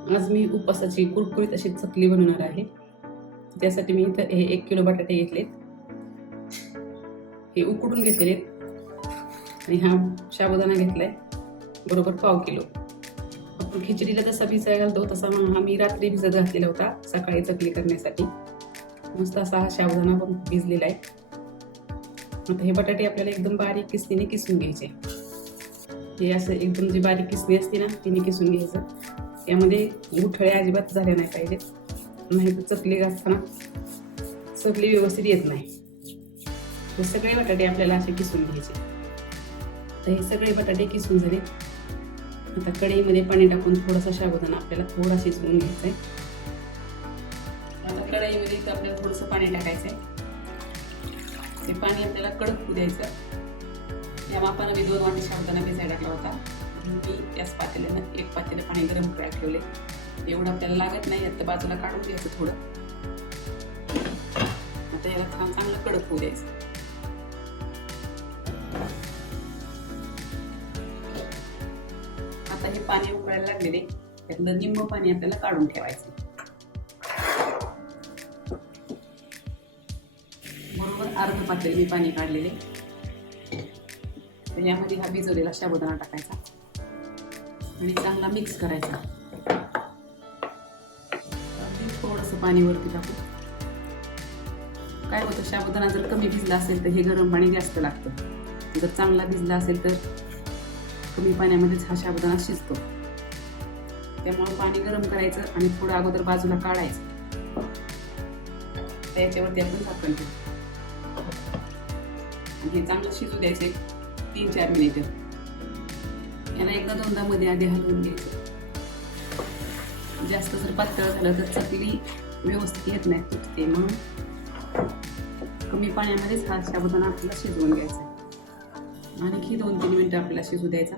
आज मी उपासाची कुरकुरीत अशी चकली बनवणार आहे. त्यासाठी मी इथं हे 1 किलो बटाटे घेतलेत, हे उकडून घेतलेले आणि हा साबुदाणा घेतलाय बरोबर पाव किलो. आपण खिचडीला जसा भिजायला घालतो तसा हा मी रात्री भिजत घातलेला होता सकाळी चकली करण्यासाठी. मस्त असा हा साबुदाणा पण भिजलेला आहे. आता हे बटाटे आपल्याला एकदम बारीक किसणीने किसून घ्यायचे. हे असं एकदम जी बारीक किसणी असते ना तिने किसून घ्यायचं. यामध्ये गुठळ्या अजिबात झाल्या नाही पाहिजेत, नाही तर चकली घालताना चकली व्यवस्थित येत नाही. हे सगळे बटाटे आपल्याला असे किसून घ्यायचे. तर हे सगळे बटाटे किसून झाले. आता कढईमध्ये पाणी टाकून थोडासा साबुदाणा आपल्याला थोडा शिजवून घ्यायचा आहे. आता कढईमध्ये इथं आपल्याला थोडंसं पाणी टाकायचं आहे. ते पाणी आपल्याला कडक होऊ द्यायचं. या मापानं मी 2 वाटी साबुदाणा भिजायला टाकला होता. मी याच पातेल्यानं 1 पातेले पाणी गरम करायला ठेवले. एवढं आपल्याला लागत नाही, आता बाजूला काढून घ्यायचं थोडं. आता याला चांगलं कडक होऊ द्यायचं. आता हे पाणी उकळायला लागलेले, त्यातलं निम्म पाणी आपल्याला काढून ठेवायचं. बरोबर अर्ध पातेले मी पाणी काढलेले. तर यामध्ये हा भिजवलेला साबुदाणा टाकायचा आणि चांगला मिक्स करायचा. थोडंसं पाणी वरती टाकू. काय होतं, साबुदाणा जर कमी भिजला असेल तर हे गरम पाणी जास्त लागतं. जर चांगला भिजला असेल तर कमी पाण्यामध्येच हा साबुदाणा शिजतो. त्यामुळे पाणी गरम करायचं आणि थोडं अगोदर बाजूला काढायचं. त्याच्यावरती आपण झाकण ठेवू आणि हे चांगलं शिजू द्यायचे 3-4 मिनिटं. याला एकदा दोनदा मध्ये आधी हलवून घ्यायचं. जास्त जर पातळ झालं तर चकली व्यवस्थित येत नाही, तुटते. म्हणून कमी पाण्यामध्येच हा साबुदाणा आपल्याला शिजवून घ्यायचा. आणखी 2-3 मिनिटं आपल्याला शिजू द्यायचा.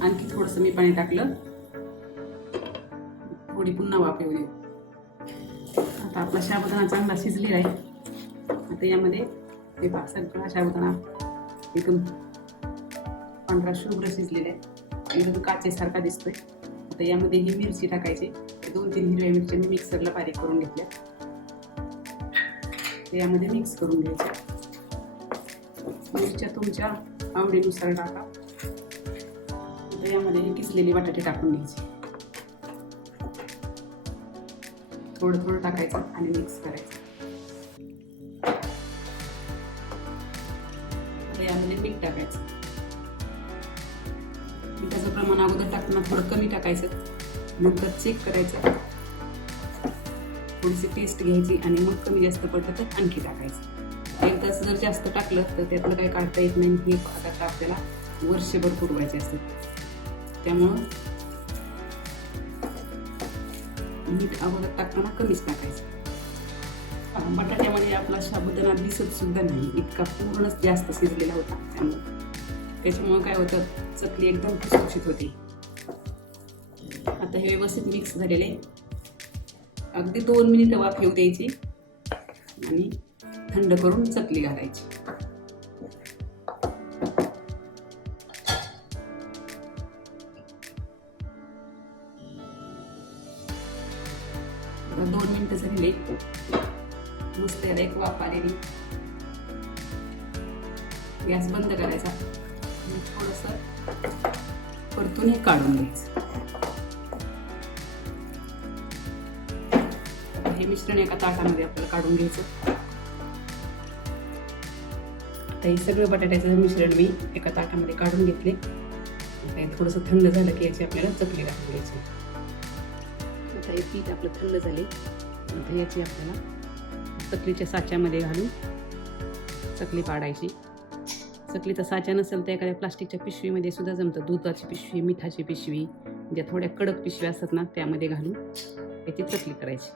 आणखी थोडंसं मी पाणी टाकलं, थोडी पुन्हा वाफ येऊ देऊ. आता आपला साबुदाणा चांगला शिजलेला आहे. आता यामध्ये हे सगळा साबुदाणा एकदम पांढरा शुभ्र शिजलेला आहे, एकदम काचेसारखा दिसतोय. आता यामध्ये ही मिरची टाकायची. 2-3 हिरव्या मिरच्या मी मिक्सरला बारीक करून घेतल्या, ते यामध्ये मिक्स करून घ्यायच्या. मिरच्या तुमच्या आवडीनुसार टाका. यामध्ये हे किसलेले बटाटे टाकून घ्यायचे. थोडं थोडं टाकायचं आणि मिक्स करायचं. यामध्ये मीठ टाकायचं. मिठाचं प्रमाण अगोदर टाकताना थोडं कमी टाकायचं, नंतर चेक करायचं. थोडीशी टेस्ट घ्यायची आणि मग कमी जास्त पडलं तर आणखी टाकायचं. एकदाच जर जास्त टाकलं तर त्यातलं काही काढता येत नाही. हे पदार्थ आपल्याला वर्षभर पुरवायचे असतात. त्यामुळं मीठ अगोदर टाकताना कमीच टाकायचं. बटाट्यामध्ये आपला साबुदाणा दिसत सुद्धा नाही, इतका पूर्णच जास्त शिजलेला होता. त्याच्यामुळे काय होतं, चकली एकदम खुसखुशीत होते. आता हे व्यवस्थित मिक्स झालेले. अगदी 2 मिनिटं वाफ येऊ द्यायची आणि थंड करून चकली घालायची. आता 2 मिनिटं झालेली, मस्त याला एक वाफ आलेली. गॅस बंद करायचा आणि थोडंसं परतून हे काढून घ्यायचं. हे मिश्रण एका ताटामध्ये आपल्याला काढून घ्यायचं. आता हे सगळं बटाट्याचं मिश्रण मी एका ताटामध्ये काढून घेतले. आता थोडंसं थंड झालं की याची आपल्याला चकली टाकून घ्यायची. आता हे पीठ आपलं थंड झाले. आता याची आपल्याला चकलीच्या साच्यामध्ये घालून चकली पाडायची. चकलीचा साचा नसेल तर एखाद्या प्लास्टिकच्या पिशवीमध्ये सुद्धा जमतं. दुधाची पिशवी, मिठाची पिशवी, ज्या थोड्या कडक पिशव्या असतात ना त्यामध्ये घालून याची चकली करायची.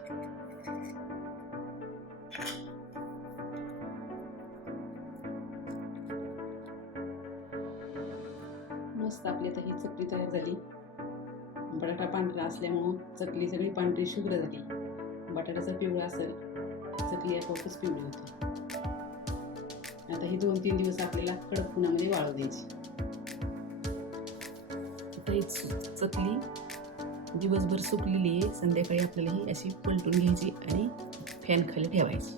मस्त आपली आता ही चकली तयार झाली. बटाटा पांढरा असल्यामुळं चकली सगळी पांढरी शुभ्र झाली. बटाट्याचा पिवळा असेल चकली आपोआपच पिवळी होते. आता ही 2-3 दिवस आपल्याला कडक उन्हामध्ये वाळू द्यायची. आता ही चकली दिवसभर सुकलेली आहे. संध्याकाळी आपल्याला ही अशी पलटून घ्यायची आणि फॅन खाली ठेवायची.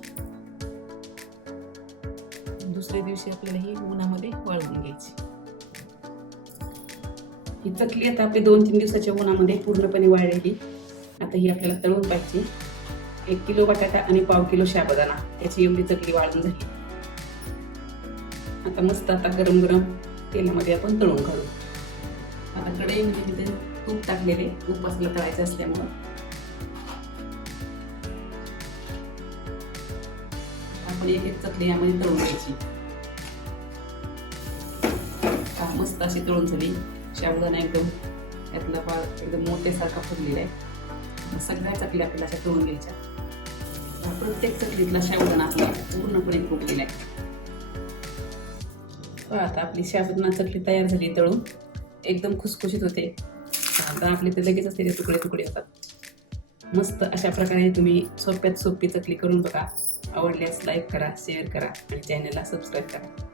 दुसऱ्या दिवशी आपल्याला ही उन्हामध्ये वाळवून घ्यायची. ही चकली आता आपली 2-3 दिवसाच्या उन्हामध्ये पूर्णपणे वाळलेली. आता ही आपल्याला तळून पाहिजे. 1 किलो बटाटा आणि 1/2 किलो साबुदाणा याची एवढी चकली वाळून झाली. आता मस्त आता गरम गरम तेलामध्ये आपण तळून काढू. आता कढईमध्ये मी तूप टाकलेले, उपासला तळायचं असल्यामुळं आपण एक चकली यामध्ये तळून घ्यायची. मस्त अशी तळून झाली. साबुदाणा एकदम यातला पाळ एकदम मोठ्यासारखा फुगलेला आहे. सगळ्या चकल्या आपल्याला अशा तळून घ्यायच्या. प्रत्येक चकलीतला साबुदाणा आपला पूर्णपणे फुगलेला आहे. आता आपली साबुदाणा चकली तयार झाली तळून. एकदम खुसखुशीत होते. आता आपले ते लगेचच त्याचे तुकडे तुकडे होतात. मस्त अशा प्रकारे तुम्ही सोप्यात सोपी चकली करून बघा. आवडल्यास लाईक करा, शेअर करा आणि चॅनलला सबस्क्राईब करा.